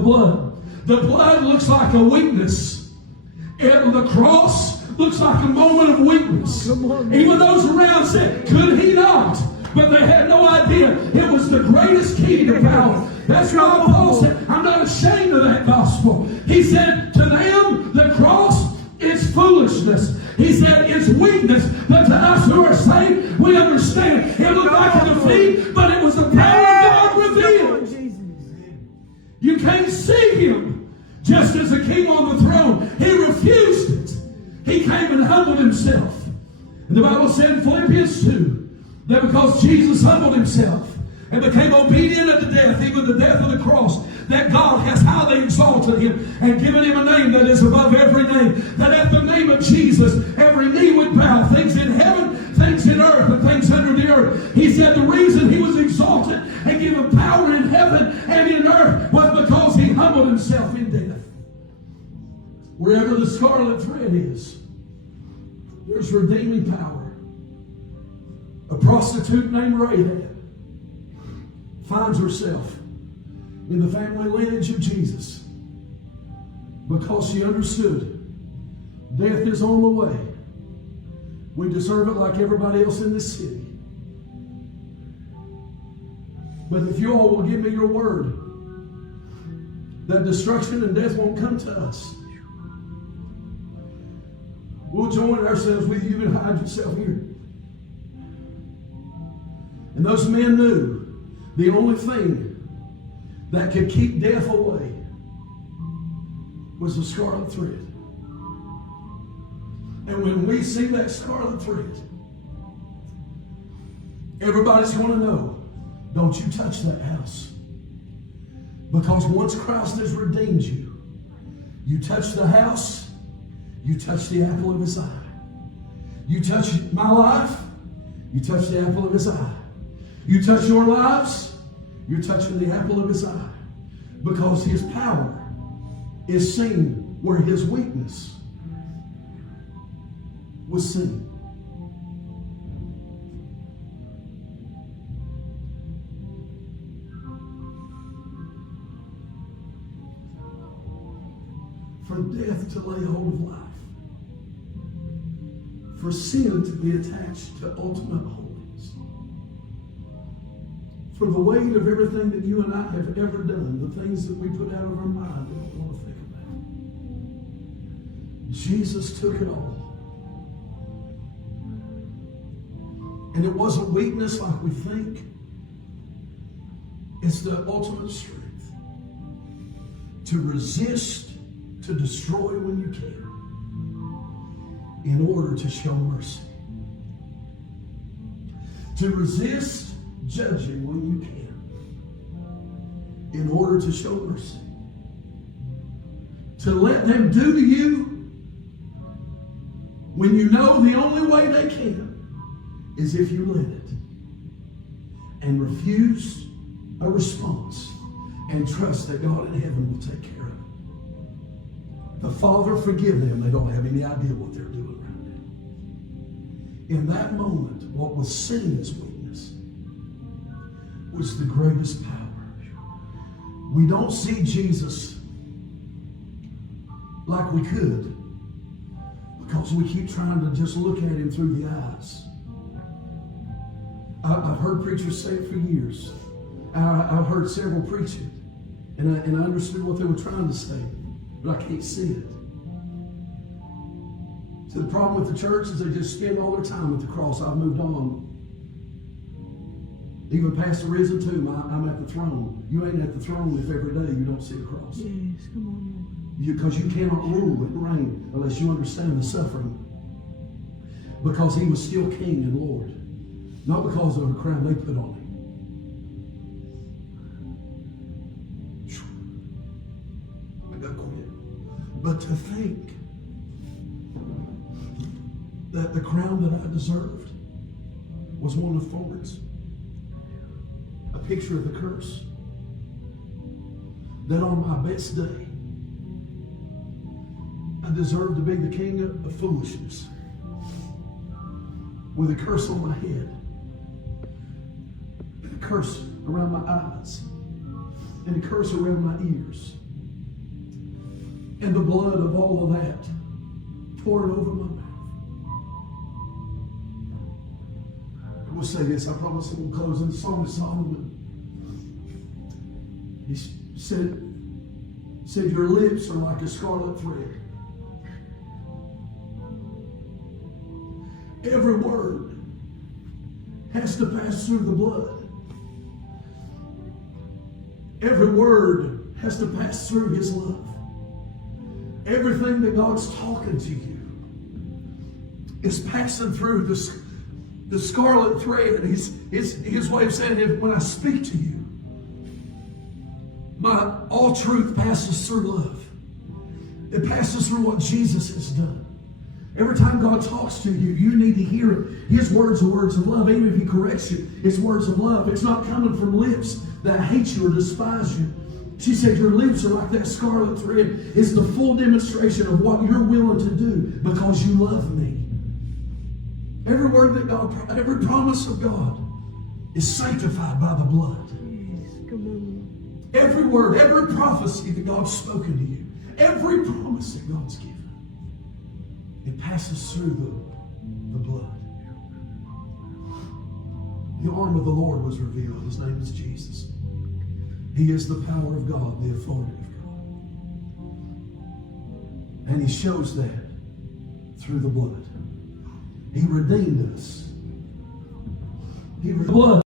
blood. The blood looks like a weakness. The cross looks like a moment of weakness. Even those around said, could he not? But they had no idea it was the greatest key to power. That's why Paul said, I'm not ashamed of that gospel. He said, to them, the cross is foolishness. He said, it's weakness. But to us who are saved, we understand. It looked like a defeat, but it was the power of God revealed. You can't see him just as a king on the throne. He refused it. He came and humbled himself. And the Bible said in Philippians 2, that because Jesus humbled himself and became obedient unto death, even the death of the cross, that God has highly exalted him and given him a name that is above every name. That at the name of Jesus, every knee would bow, things in heaven, things in earth, and things under the earth. He said the reason he was exalted and given power in heaven and in earth was because he humbled himself in death. Wherever the scarlet thread is, there's redeeming power. A prostitute named Rahab finds herself in the family lineage of Jesus because she understood death is on the way. We deserve it like everybody else in this city. But if you all will give me your word that destruction and death won't come to us, we'll join ourselves with you and hide yourself here. And those men knew the only thing that could keep death away was the scarlet thread. And when we see that scarlet thread, everybody's going to know, don't you touch that house. Because once Christ has redeemed you, you touch the house, you touch the apple of his eye. You touch my life, you touch the apple of his eye. You touch your lives, you're touching the apple of his eye. Because his power is seen where his weakness was seen. For death to lay hold of life. For sin to be attached to ultimate holiness. For the weight of everything that you and I have ever done, the things that we put out of our mind that we don't want to think about. Jesus took it all. And it wasn't weakness like we think. It's the ultimate strength. To resist, to destroy when you can, in order to show mercy. To resist judging when you can, in order to show mercy. To let them do to you when you know the only way they can is if you let it. And refuse a response and trust that God in heaven will take care of it. The Father, forgive them. They don't have any idea what they're doing right now. In that moment, what was seen as weakness was the greatest power. We don't see Jesus like we could because we keep trying to just look at him through the eyes. I've heard preachers say it for years. I've heard several preach it, and I understood what they were trying to say, but I can't see it. So the problem with the church is they just spend all their time at the cross. I've moved on. Even past the risen tomb, I'm at the throne. You ain't at the throne if every day you don't see a cross. Yes, come on. Because you cannot rule and reign unless you understand the suffering. Because he was still king and Lord. Not because of the crown they put on him. I gotta quit. But to think that the crown that I deserved was one of thorns. A picture of the curse. That on my best day, I deserved to be the king of foolishness. With a curse on my head. And a curse around my eyes. And a curse around my ears. And the blood of all of that poured over my mouth. I will say this, I promise we'll close in the Song of Solomon. He said, your lips are like a scarlet thread. Every word has to pass through the blood. Every word has to pass through His love. Everything that God's talking to you is passing through the scarlet thread. His way of saying it, when I speak to you, all truth passes through love. It passes through what Jesus has done. Every time God talks to you, you need to hear His words are words of love. Even if He corrects you, it's words of love. It's not coming from lips that hate you or despise you. She said, your lips are like that scarlet thread. It's the full demonstration of what you're willing to do because you love me. Every word that God, every promise of God is sanctified by the blood. Every word, every prophecy that God's spoken to you, every promise that God's given, it passes through the blood. The arm of the Lord was revealed. His name is Jesus. He is the power of God, the authority of God. And He shows that through the blood. He redeemed us. He redeemed the blood.